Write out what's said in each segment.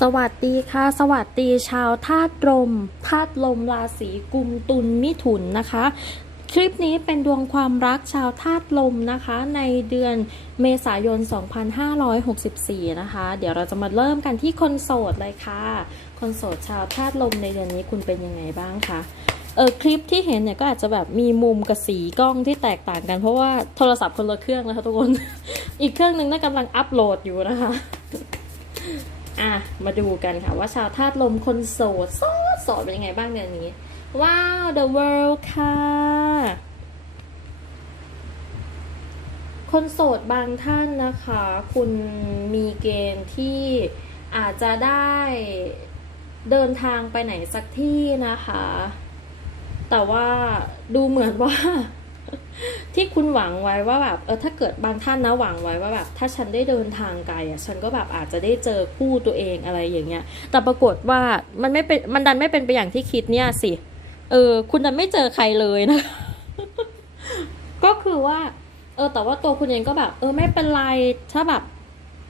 สวัสดีค่ะ สวัสดีชาวธาตุลมธาตุลมราศีกุมตุลมิถุนนะคะ คลิปนี้เป็นดวงความรักชาวธาตุลมนะคะ ในเดือนเมษายน 2564 นะคะ เดี๋ยวเราจะมาเริ่มกันที่คนโสดเลยค่ะ คนโสดชาวธาตุลมในเดือนนี้คุณเป็นยังไงบ้างคะเออคลิปที่เห็นเนี่ยก็อาจจะแบบมีมุมกับสีกล้องที่แตกต่างกัน เพราะว่าโทรศัพท์คนละเครื่องนะคะทุกคน อีกเครื่องหนึงน่ากำลังอัปโหลดอยู่นะคะ อะมาดูกันค่ะว่าชาวธาตุลมคนโสดโสดโสดเป็นยังไงบ้างเดือนนี้ ว้าว the world ค่ะ คนโสดบางท่านนะคะ คุณมีเกณฑ์ที่อาจจะได้เดินทางไปไหนสักที่นะคะ แต่ว่าดูเหมือนว่า ที่คุณหวังไว้ว่าแบบเออถ้าเกิดบางท่านนะหวังไว้ว่าแบบถ้าฉันได้เดินทางไกลอะฉันก็แบบอาจจะได้เจอคู่ตัวเองอะไรอย่างเงี้ย แต่ปรากฏว่ามันไม่เป็นมันดันไม่เป็นไปอย่างที่คิดเนี่ยสิเออคุณดันไม่เจอใครเลยนะ ก็คือว่า เออแต่ว่าตัวคุณเองก็แบบ เออไม่เป็นไรถ้าแบบ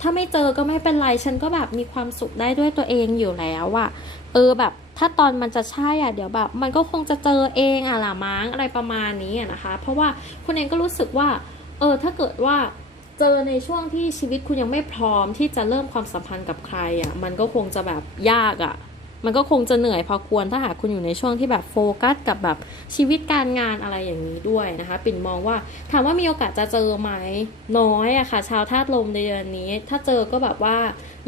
ถ้าไม่เจอก็ไม่เป็นไร ฉันก็แบบมีความสุขได้ด้วยตัวเองอยู่แล้วอะเออแบบ ถ้าตอนมันจะใช่อะเดี๋ยวแบบ มันก็คงจะเจอเองอะล่ะมั้งอะไรประมาณนี้อะนะคะ เพราะว่าคุณเองก็รู้สึกว่า เออถ้าเกิดว่าเจอในช่วงที่ชีวิตคุณยังไม่พร้อมที่จะเริ่มความสัมพันธ์กับใครอะมันก็คงจะแบบยากอะ มันก็คงจะเหนื่อยพอควรถ้าหากคุณอยู่ในช่วงที่แบบโฟกัสกับแบบชีวิตการงานอะไรอย่างนี้ด้วยนะคะ ปิ่นมองว่าถามว่ามีโอกาสจะเจอไหมน้อยอะค่ะ ชาวธาตุลมในเดือนนี้ ถ้าเจอก็แบบว่า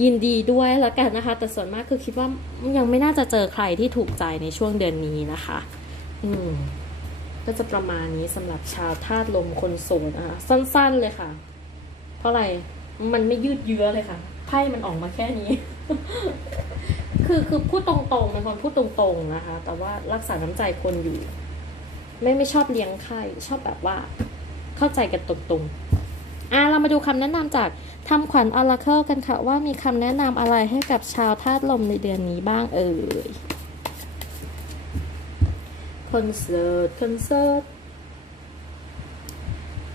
ยินดีด้วยแล้วกันนะคะ แต่ส่วนมากคือคิดว่ายังไม่น่าจะเจอใครที่ถูกใจในช่วงเดือนนี้นะคะ อืมก็จะประมาณนี้สำหรับชาวธาตุลมคนโสดนะคะสั้นๆเลยค่ะ เพราะอะไรมันไม่ยืดเยื้อเลยค่ะไพ่มันออกมาแค่นี้ คือคือพูดตรงๆเป็นคนพูดตรงๆนะคะ แต่ว่ารักษาน้ำใจคนอยู่ ไม่ไม่ชอบเลี้ยงไข่ชอบแบบว่า เข้าใจกันตรงๆอะเรามาดูคำแนะนำจากทำขวัญอ r ราเคิลกันค่ะ ว่ามีคำแนะนำอะไรให้กับชาวธาตุลมในเดือนนี้บ้างเอ่ยคอนเสิร์ตคอนเสิร์ต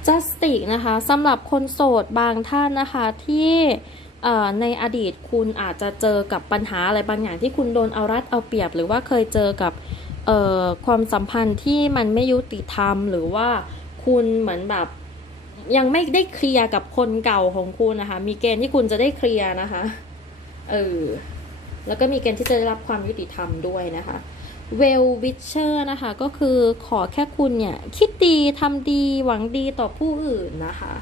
จัสติกนะคะสำหรับคนโสดบางท่านนะคะที่เอ่อ ในอดีตคุณอาจจะเจอกับปัญหาอะไรบางอย่างที่คุณโดนเอารัดเอาเปรียบ หรือว่าเคยเจอกับความสัมพันธ์ที่มันไม่ยุติธรรม หรือว่าคุณเหมือนแบบยังไม่ได้เคลียร์กับคนเก่าของคุณนะคะ มีเกณฑ์ที่คุณจะได้เคลียร์นะคะ เออ แล้วก็มีเกณฑ์ที่จะได้รับความยุติธรรมด้วยนะคะเวลวิเชอร์นะคะ ก็คือขอแค่คุณเนี่ย คิดดีทำดีหวังดีต่อผู้อื่นนะคะ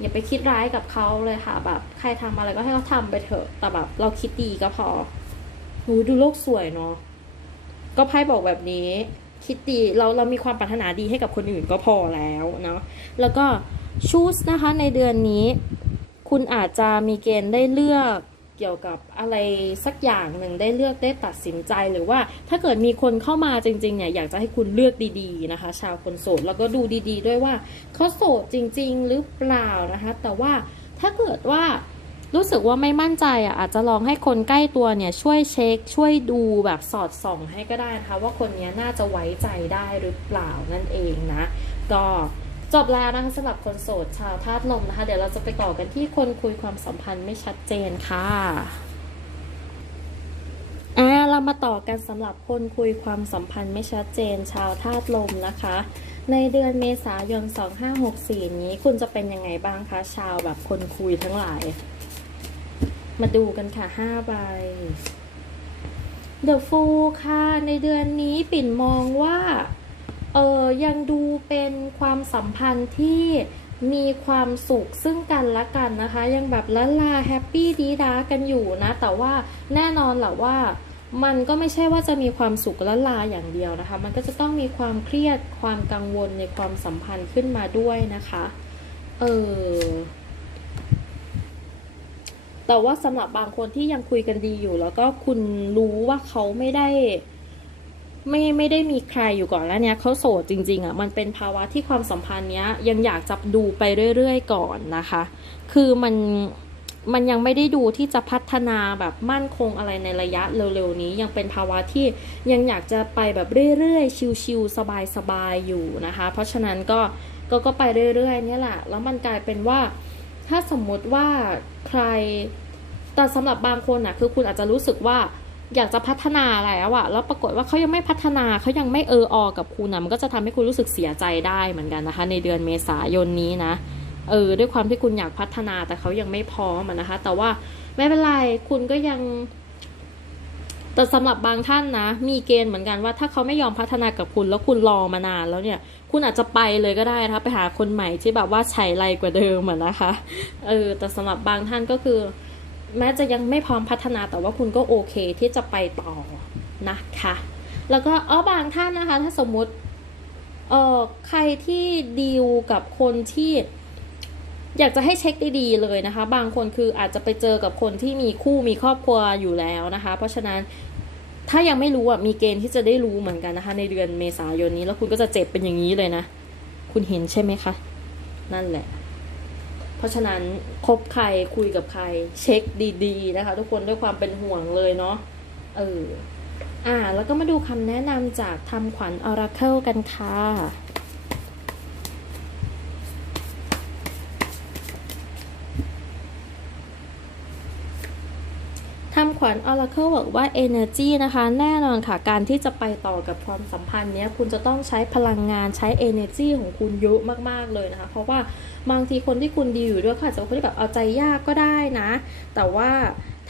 อย่าไปคิดร้ายกับเขาเลยค่ะ แบบ ใครทำอะไรก็ให้เขาทำไปเถอะแต่แบบ เราคิดดีก็พอหูดูโลกสวยเนาะก็ไพ่บอกแบบนี้ คิดดีเราเรามีความปรารถนาดีให้กับคนอื่นก็พอแล้วเนาะแล้วก็ชูสนะคะในเดือนนี้ คุณอาจจะมีเกณฑ์ได้เลือก เกี่ยวกับอะไรสักอย่างหนึ่งได้เลือกได้ตัดสินใจหรือว่า ถ้าเกิดมีคนเข้ามาจริงๆเนี่ยอยากจะให้คุณเลือกดีๆนะคะ ชาวคนโสดแล้วก็ดูดีๆ ด้วยว่าเขาโสดจริง ๆ หรือเปล่านะคะ แต่ว่าถ้าเกิดว่ารู้สึกว่าไม่มั่นใจอะอาจจะลองให้คนใกล้ตัวเนี่ยช่วยเช็ค ช่วยดูแบบสอดส่องให้ก็ได้นะคะว่าคนนี้น่าจะไว้ใจได้หรือเปล่านั่นเองนะ ก็ จบแล้วนะคะสำหรับคนโสดชาวธาตุลมนะคะ เดี๋ยวเราจะไปต่อกันที่คนคุยความสัมพันธ์ไม่ชัดเจนค่ะอ่าเรามาต่อกันสำหรับคนคุยความสัมพันธ์ไม่ชัดเจน ชาวธาตุลมนะคะ ในเดือนเมษายน 2564 นี้คุณจะเป็นยังไงบ้างคะ ชาวแบบคนคุยทั้งหลาย มาดูกันค่ะ5ใบ The Fool ค่ะ ในเดือนนี้ปิ่นมองว่า เออยังดูเป็นความสัมพันธ์ที่มีความสุขซึ่งกันและกันนะคะ ยังแบบละลาแฮปปี้ดีดากันอยู่นะ แต่ว่าแน่นอนแหละว่ามันก็ไม่ใช่ว่าจะมีความสุขละลาอย่างเดียวนะคะ มันก็จะต้องมีความเครียดความกังวลในความสัมพันธ์ขึ้นมาด้วยนะคะ เออแต่ว่าสำหรับบางคนที่ยังคุยกันดีอยู่ แล้วก็คุณรู้ว่าเขาไม่ได้ ไม่ไม่ได้มีใครอยู่ก่อนแล้วเนี้ยเขาโสดจริงๆอะ่ะมันเป็นภาวะที่ความสัมพันธ์เนี้ยยังอยากจะดูไปเรื่อยๆก่อนนะคะ คือมันมันยังไม่ได้ดูที่จะพัฒนาแบบมั่นคงอะไรในระยะเร็วๆนี้ ยังเป็นภาวะที่ยังอยากจะไปแบบเรื่อยๆชิลๆสบายๆอยู่นะคะ เพราะฉะนั้นก็ก็ก็ไปเรื่อยๆเนี่ยแหละแล้วมันกลายเป็นว่า ถ้าสมมติว่าใครแต่สำหรับบางคนนะคือคุณอาจจะรู้สึกว่า อยากจะพัฒนาแล้วอะแล้วปรากฏว่าเขายังไม่พัฒนาเขายังไม่เอออกับคุณนะมันก็จะทำให้คุณรู้สึกเสียใจได้เหมือนกันนะคะ ในเดือนเมษายนนี้นะ เออ ด้วยความที่คุณอยากพัฒนาแต่เขายังไม่พร้อมนะคะ แต่ว่าไม่เป็นไรคุณก็ยัง แต่สำหรับบางท่านนะ มีเกณฑ์เหมือนกันว่า ถ้าเขาไม่ยอมพัฒนากับคุณ แล้วคุณรอมานานแล้วเนี่ย คุณอาจจะไปเลยก็ได้นะคะไปหาคนใหม่ที่แบบว่าใช้ไรกว่าเดิมเหมือะนะคะ เออ แต่สำหรับบางท่านก็คือ แม้จะยังไม่พร้อมพัฒนาแต่ว่าคุณก็โอเคที่จะไปต่อนะคะ แล้วก็อ๋อบางท่านนะคะ ถ้าสมมุติเออใครที่ดีลกับคนที่อยากจะให้เช็คดีๆเลยนะคะ บางคนคืออาจจะไปเจอกับคนที่มีคู่มีครอบครัวอยู่แล้วนะคะ เพราะฉะนั้นถ้ายังไม่รู้อะมีเกณฑ์ที่จะได้รู้เหมือนกันนะคะ ในเดือนเมษายนนี้แล้วคุณก็จะเจ็บเป็นอย่างนี้เลยนะ คุณเห็นใช่ไหมคะ นั่นแหละ ราะฉะนั้นคบใครคุยกับใคร เช็คดีๆนะคะ ทุกคนด้วยความเป็นห่วงเลยเนาะเอออ่า แล้วก็มาดูคำแนะนำจากทำขวัญ Oracle กันค่ะทำขวัญ Oracle บอกว่า Energy นะคะ แน่นอนค่ะ การที่จะไปต่อกับความสัมพันธ์เนี้ย คุณจะต้องใช้พลังงานใช้ Energy ของคุณเยอะมาก ๆ เลยนะคะ เพราะว่า บางทีคนที่คุณดีอยู่ด้วยค่ะจะเป็นคนที่แบบเอาใจยากก็ได้นะ แต่ว่า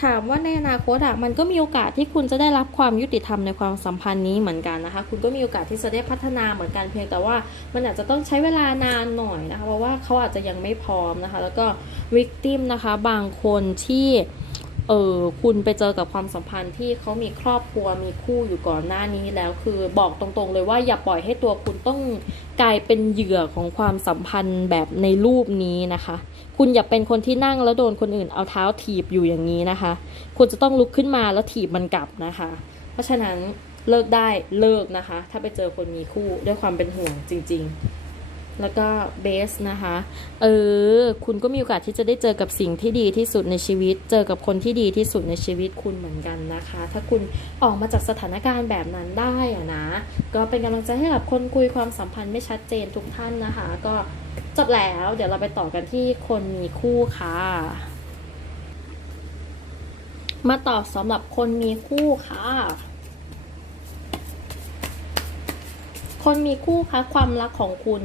ถามว่าในอนาคตอะมันก็มีโอกาสที่คุณจะได้รับความยุติธรรมในความสัมพันธ์นี้เหมือนกันนะคะ คุณก็มีโอกาสที่จะได้พัฒนาเหมือนกันเพียงแต่ว่ามันอาจจะต้องใช้เวลานานหน่อยนะคะ เพราะว่าเขาอาจจะยังไม่พร้อมนะคะ แล้วก็วิกติมนะคะบางคนที่ เออคุณไปเจอกับความสัมพันธ์ที่เขามีครอบครัวมีคู่อยู่ก่อนหน้านี้แล้ว คือบอกตรงๆเลยว่าอย่าปล่อยให้ตัวคุณต้องกลายเป็นเหยื่อของความสัมพันธ์แบบในรูปนี้นะคะ คุณอย่าเป็นคนที่นั่งแล้วโดนคนอื่นเอาเท้าถีบอยู่อย่างนี้นะคะ คุณจะต้องลุกขึ้นมาแล้วถีบมันกลับนะคะ เพราะฉะนั้นเลิกได้เลิกนะคะ ถ้าไปเจอคนมีคู่ด้วยความเป็นห่วงจริง ๆ แล้วก็เบสนะคะ เออ คุณก็มีโอกาสที่จะได้เจอกับสิ่งที่ดีที่สุดในชีวิต เจอกับคนที่ดีที่สุดในชีวิตคุณเหมือนกันนะคะ ถ้าคุณออกมาจากสถานการณ์แบบนั้นได้อะนะ ก็เป็นกำลังใจให้กับคนคุยความสัมพันธ์ไม่ชัดเจนทุกท่านนะคะ ก็จบแล้ว เดี๋ยวเราไปต่อกันที่คนมีคู่ค่ะ มาตอบสำหรับคนมีคู่ค่ะคนมีคู่คะความรักของคุณ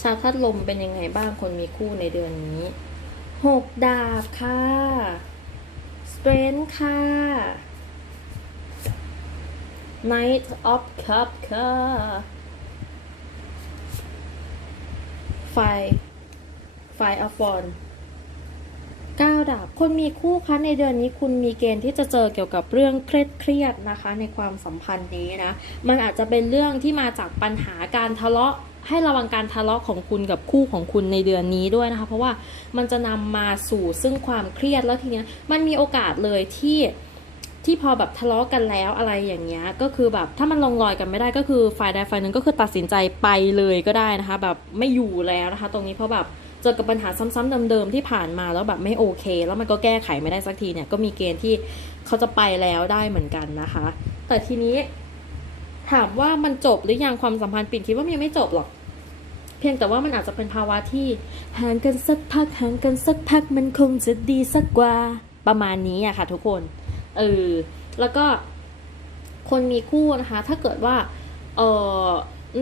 ชาวทัดลมเป็นยังไงบ้างคนมีคู่ในเดือนนี้หกดาบค่ะ strength ค่ะ knight of cup ค่ะ five five of wands เก้าดาบ คนมีคู่คะในเดือนนี้คุณมีเกณฑ์ที่จะเจอเกี่ยวกับเรื่องเครียดเครียดนะคะ ในความสัมพันธ์นี้นะ มันอาจจะเป็นเรื่องที่มาจากปัญหาการทะเลาะ ให้ระวังการทะเลาะของคุณกับคู่ของคุณในเดือนนี้ด้วยนะคะ เพราะว่ามันจะนำมาสู่ซึ่งความเครียดแล้วทีเนี้ยมันมีโอกาสเลยที่ที่พอแบบทะเลาะกันแล้วอะไรอย่างเงี้ยก็คือแบบถ้ามันลงรอยกันไม่ได้ก็คือฝ่ายใดฝ่ายหนึ่งก็คือตัดสินใจไปเลยก็ได้นะคะ แบบไม่อยู่แล้วนะคะ ตรงนี้เพราะแบบเจอกับปัญหาซ้ำๆเดิมๆที่ผ่านมาแล้วแบบไม่โอเค แล้วมันก็แก้ไขไม่ได้สักทีเนี่ยก็มีเกณฑ์ที่เขาจะไปแล้วได้เหมือนกันนะคะ แต่ทีนี้ ถามว่ามันจบหรือยังความสัมพันธ์ปิ่นคิดว่ามันยังไม่จบหรอก เพียงแต่ว่ามันอาจจะเป็นภาวะที่ห่างกันสักพักห่างกันสักพักมันคงจะดีสักกว่าประมาณนี้อะค่ะ ทุกคน เออ แล้วก็คนมีคู่นะคะ ถ้าเกิดว่า เออ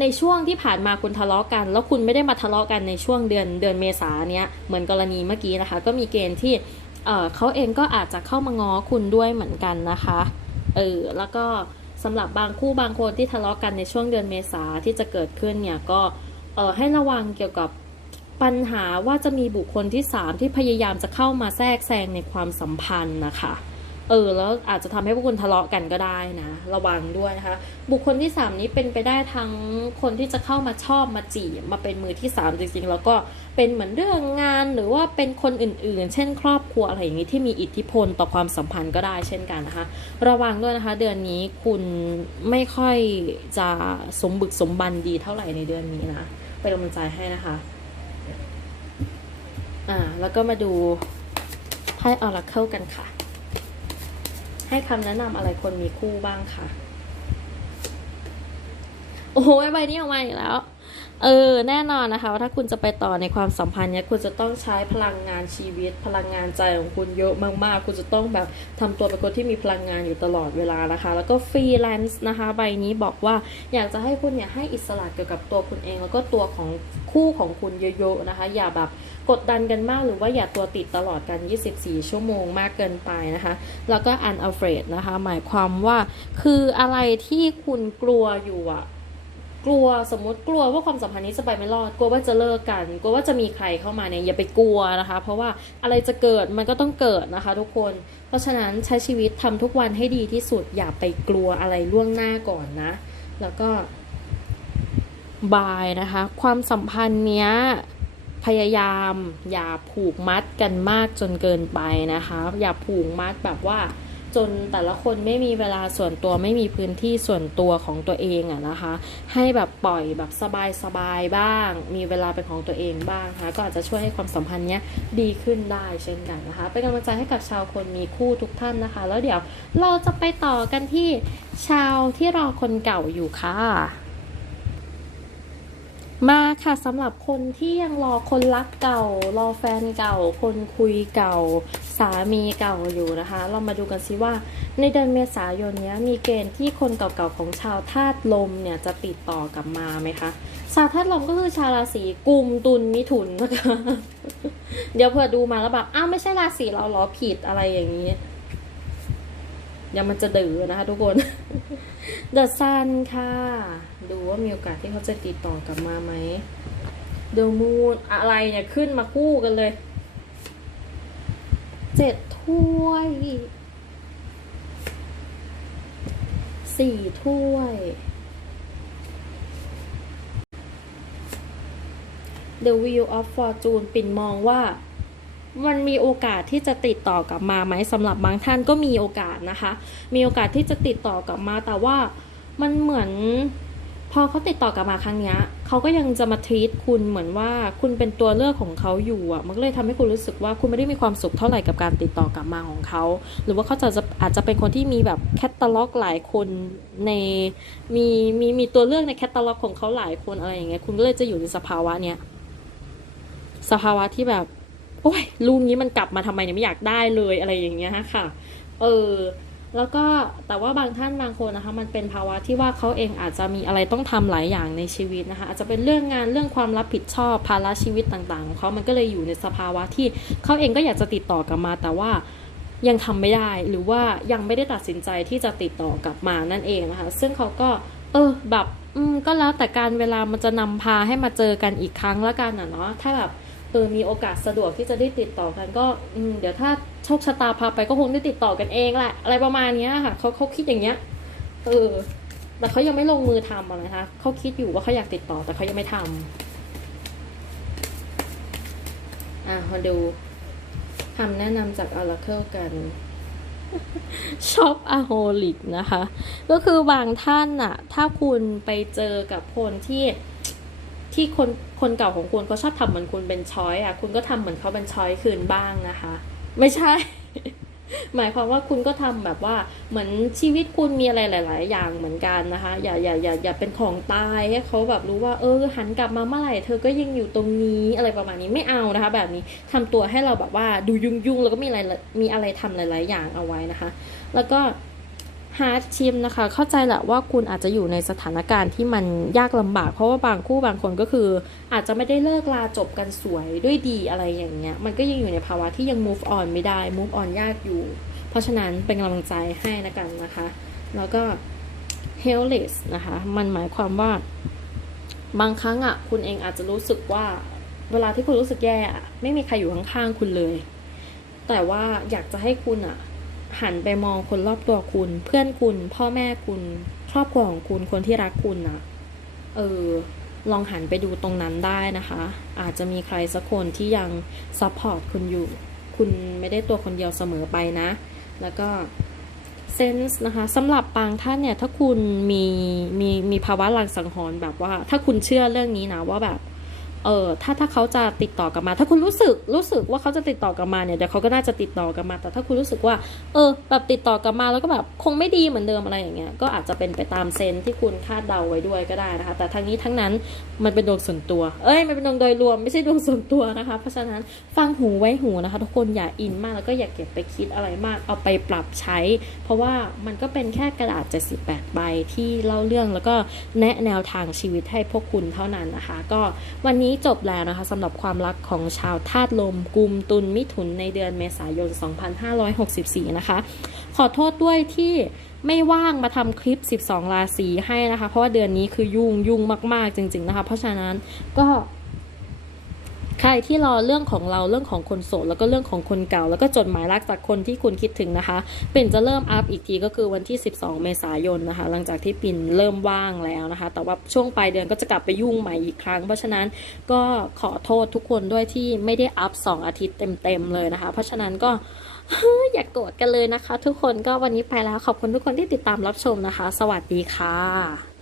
ในช่วงที่ผ่านมาคุณทะเลาะกัน แล้วคุณไม่ได้มาทะเลาะกันในช่วงเดือนเดือนเมษาเนี้ยเหมือนกรณีเมื่อกี้นะคะ ก็มีเกณฑ์ที่เออเขาเองก็อาจจะเข้ามาง้อคุณด้วยเหมือนกันนะคะ เออ แล้วก็ สำหรับบางคู่บางคนที่ทะเลาะกันในช่วงเดือนเมษาที่จะเกิดขึ้นเนี่ยก็เออให้ระวังเกี่ยวกับปัญหาว่าจะมีบุคคลที่สามที่พยายามจะเข้ามาแทรกแซงในความสัมพันธ์นะคะ เออแล้วอาจจะทำให้พวกคุณทะเลาะกันก็ได้นะ ระวังด้วยนะคะ บุคคลที่สามนี้เป็นไปได้ทั้งคนที่จะเข้ามาชอบมาจีบมาเป็นมือที่สามจริงๆ แล้วก็เป็นเหมือนเรื่องงานหรือว่าเป็นคนอื่นๆ เช่น ครอบครัวอะไรอย่างนี้ที่มีอิทธิพลต่อความสัมพันธ์ก็ได้เช่นกันนะคะ ระวังด้วยนะคะ เดือนนี้คุณไม่ค่อยจะสมบึกสมบันดีเท่าไหร่ในเดือนนี้นะเป็นกำลังใจให้นะคะอ่าแล้วก็มาดูไพ่ออราเคิลกันค่ะ ให้คำแนะนำอะไรคนมีคู่บ้างค่ะโอ้โหใบนี้ออกมาอีกแล้ว เออแน่นอนนะคะว่าถ้าคุณจะไปต่อในความสัมพันธ์เนี้ยคุณจะต้องใช้พลังงานชีวิต พลังงานใจของคุณเยอะมากๆ คุณจะต้องแบบทำตัวเป็นคนที่มีพลังงานอยู่ตลอดเวลานะคะ แล้วก็ฟรีแลนซ์นะคะ ใบนี้บอกว่าอยากจะให้คุณเนี่ยให้อิสระเกี่ยวกับตัวคุณเอง แล้วก็ตัวของคู่ของคุณเยอะๆนะคะ อย่าแบบกดดันกันมากหรือว่าอย่าตัวติดตลอดกัน 24 ชั่วโมงมากเกินไปนะคะ แล้วก็ unafraid นะคะ หมายความว่าคืออะไรที่คุณกลัวอยู่อะ กลัวสมมติกลัวว่าความสัมพันธ์นี้จะไปไม่รอด กลัวว่าจะเลิกกัน กลัวว่าจะมีใครเข้ามาเนี่ยอย่าไปกลัวนะคะ เพราะว่าอะไรจะเกิดมันก็ต้องเกิดนะคะ ทุกคน เพราะฉะนั้นใช้ชีวิตทำทุกวันให้ดีที่สุดอย่าไปกลัวอะไรล่วงหน้าก่อนนะ แล้วก็บายนะคะ ความสัมพันธ์เนี้ยพยายามอย่าผูกมัดกันมากจนเกินไปนะคะ อย่าผูกมัดแบบว่า จนแต่ละคนไม่มีเวลาส่วนตัวไม่มีพื้นที่ส่วนตัวของตัวเองอะนะคะ ให้แบบปล่อยแบบสบายๆบ้าง มีเวลาเป็นของตัวเองบ้างนะคะก็อาจจะช่วยให้ความสัมพันธ์เนี้ยดีขึ้นได้เช่นกันนะคะเป็นกำลังใจให้กับชาวคนมีคู่ทุกท่านนะคะ แล้วเดี๋ยวเราจะไปต่อกันที่ชาวที่รอคนเก่าอยู่ค่ะมาค่ะสำหรับคนที่ยังรอคนรักเก่า รอแฟนเก่า คนคุยเก่า สามีเก่าอยู่นะคะ เรามาดูกันซิว่า ในเดือนเมษายนนี้มีเกณฑ์ที่คนเก่าๆของชาวธาตุลมเนี่ยจะติดต่อกลับมาไหมคะชาวธาตุลมก็คือชาวราศีกุมตุลมิถุนนะคะเดี๋ยวเผื่อดูมาแล้วแบบอ้าวไม่ใช่ราศีเราหรอผิดอะไรอย่างนี้เดี๋ยวมันจะดื้อนะคะ ทุกคนเดอะซันค่ะ ดูว่ามีโอกาสที่เขาจะติดต่อกลับมาไหมเดอะมูนอะไรเนี่ยขึ้นมาคู่กันเลย เจ็ดถ้วยสี่ถ้วย The Wheel of Fortune ปิ่นมองว่า มันมีโอกาสที่จะติดต่อกลับมาไหมสำหรับบางท่านก็มีโอกาสนะคะ มีโอกาสที่จะติดต่อกลับมาแต่ว่ามันเหมือน พอเขาติดต่อกลับมาครั้งเนี้ยเขาก็ยังจะมาทีตคุณเหมือนว่าคุณเป็นตัวเลือกของเขาอยู่อะ มันก็เลยทำให้คุณรู้สึกว่าคุณไม่ได้มีความสุขเท่าไหร่กับการติดต่อกลับมาของเขา หรือว่าเขาจะจะอาจจะเป็นคนที่มีแบบแคตตาล็อกหลายคนในมีมีมีตัวเลือกในแคตตาล็อกของเขาหลายคนอะไรอย่างเงี้ย คุณก็เลยจะอยู่ในสภาวะเนี้ยสภาวะที่แบบ โอ้ยลูกนี้มันกลับมาทำไมเนี่ยไม่อยากได้เลยอะไรอย่างเงี้ยค่ะ เออ แล้วก็แต่ว่าบางท่านบางคนนะคะมันเป็นภาวะที่ว่าเขาเองอาจจะมีอะไรต้องทำหลายอย่างในชีวิตนะคะอาจจะเป็นเรื่องงานเรื่องความรับผิดชอบภาระชีวิตต่างๆของเขามันก็เลยอยู่ในสภาวะที่เขาเองก็อยากจะติดต่อกลับมา แต่ว่ายังทำไม่ได้หรือว่ายังไม่ได้ตัดสินใจที่จะติดต่อกลับมานั่นเองนะคะซึ่งเขาก็เออแบบอืมก็แล้วแต่การเวลามันจะนำพาให้มาเจอกันอีกครั้งละกันอะเนาะถ้าแบบ เออมีโอกาสสะดวกที่จะได้ติดต่อกันก็อืเดี๋ยวถ้าโชคชะตาพาไปก็คงได้ติดต่อกันเองแหละอะไรประมาณเนี้ยค่ะเขาเขาคิดอย่างเงี้ยเออแต่เขายังไม่ลงมือทำอะนะคะเขาคิดอยู่ว่าเขาอยากติดต่อแต่เขายังไม่ทำอะมาดูคำแนะนำจาก Oracle กันชอบอะโฮลิกนะคะ ก็คือบางท่านน่ะถ้าคุณไปเจอกับคนที่ ที่คนคนเก่าของคุณเขาชอบทำเหมือนคุณเป็นช้อยอะ คุณก็ทำเหมือนเขาเป็นช้อยคืนบ้างนะคะ ไม่ใช่ หมายความว่าคุณก็ทำแบบว่าเหมือนชีวิตคุณมีอะไรหลาย ๆ อย่างเหมือนกันนะคะ อย่าอย่าอย่าอย่าเป็นของตายให้เขาแบบรู้ว่า เออ หันกลับมาเมื่อไหร่เธอก็ยังอยู่ตรงนี้อะไรประมาณนี้ไม่เอานะคะ แบบนี้ทำตัวให้เราแบบว่าดูยุ่งยุ่งๆแล้วก็มีอะไรมีอะไรทำหลาย ๆ อย่างเอาไว้นะคะ แล้วก็ ฮาร์ดชิมนะคะ เข้าใจแหละว่าคุณอาจจะอยู่ในสถานการณ์ที่มันยากลำบาก เพราะว่าบางคู่บางคนก็คือ อาจจะไม่ได้เลิกลาจบกันสวยด้วยดีอะไรอย่างเงี้ย มันก็ยังอยู่ในภาวะที่ยัง move on ไม่ได้ move on ยากอยู่ เพราะฉะนั้นเป็นกำลังใจให้นะกันนะคะ แล้วก็ helpless นะคะ มันหมายความว่า บางครั้งอะ คุณเองอาจจะรู้สึกว่า เวลาที่คุณรู้สึกแย่ไม่มีใครอยู่ข้างๆคุณเลย แต่ว่าอยากจะให้คุณอะ หันไปมองคนรอบตัวคุณ เพื่อนคุณ พ่อแม่คุณ ครอบครัวของคุณคนที่รักคุณนะเออลองหันไปดูตรงนั้นได้นะคะ อาจจะมีใครสักคนที่ยังซัพพอร์ตคุณอยู่ คุณไม่ได้ตัวคนเดียวเสมอไปนะ แล้วก็เซนส์นะคะสำหรับบางท่านเนี่ย ถ้าคุณมีมีมีภาวะหลังสังหรณ์แบบว่า ถ้าคุณเชื่อเรื่องนี้นะว่าแบบ เออถ้าถ้าเขาจะติดต่อกลับมา ถ้าคุณรู้สึกรู้สึกว่าเขาจะติดต่อกลับมาเนี่ยเดี๋ยวเขาก็น่าจะติดต่อกลับมา แต่ถ้าคุณรู้สึกว่า เออ แบบติดต่อกลับมาแล้วก็แบบคงไม่ดีเหมือนเดิมอะไรอย่างเงี้ยก็อาจจะเป็นไปตามเซนที่คุณคาดเดาไว้ด้วยก็ได้นะคะ แต่ทั้งนี้ทั้งนั้นมันเป็นดวงส่วนตัว เอ้ยมันเป็นดวงโดยรวมไม่ใช่ดวงส่วนตัวนะคะ เพราะฉะนั้นฟังหูไว้หูนะคะ ทุกคนอย่าอินมากแล้วก็อย่าเก็บไปคิดอะไรมาก เอาไปปรับใช้ เพราะว่ามันก็เป็นแค่กระดาษ 78 ใบที่เล่าเรื่องแล้วก็แนะแนวทางชีวิตให้พวกคุณเท่านั้นนะคะ ก็วันนี้จบแล้วนะคะสำหรับความรักของชาวธาตุลมกุมตุลมิถุนในเดือนเมษายน 2564 นะคะ ขอโทษด้วยที่ไม่ว่างมาทำคลิป 12 ราศีให้นะคะ เพราะว่าเดือนนี้คือยุ่งยุ่งมาก ๆ จริง ๆ นะคะ เพราะฉะนั้นก็ ใครที่รอเรื่องของเราเรื่องของคนโสดแล้วก็เรื่องของคนเก่า แล้วก็จดหมายรักจากคนที่คุณคิดถึงนะคะปิ่นจะเริ่มอัพอีกทีก็คือวันที่ 12 เมษายนนะคะ หลังจากที่ปิ่นเริ่มว่างแล้วนะคะ แต่ว่าช่วงปลายเดือนก็จะกลับไปยุ่งใหม่อีกครั้ง เพราะฉะนั้นก็ขอโทษทุกคนด้วยที่ไม่ได้อัพ2อาทิตย์เต็มๆเลยนะคะ เพราะฉะนั้นก็อย่ากโกรธกันเลยนะคะ ทุกคนก็วันนี้ไปแล้วขอบคุณทุกคนที่ติดตามรับชมนะคะ สวัสดีค่ะ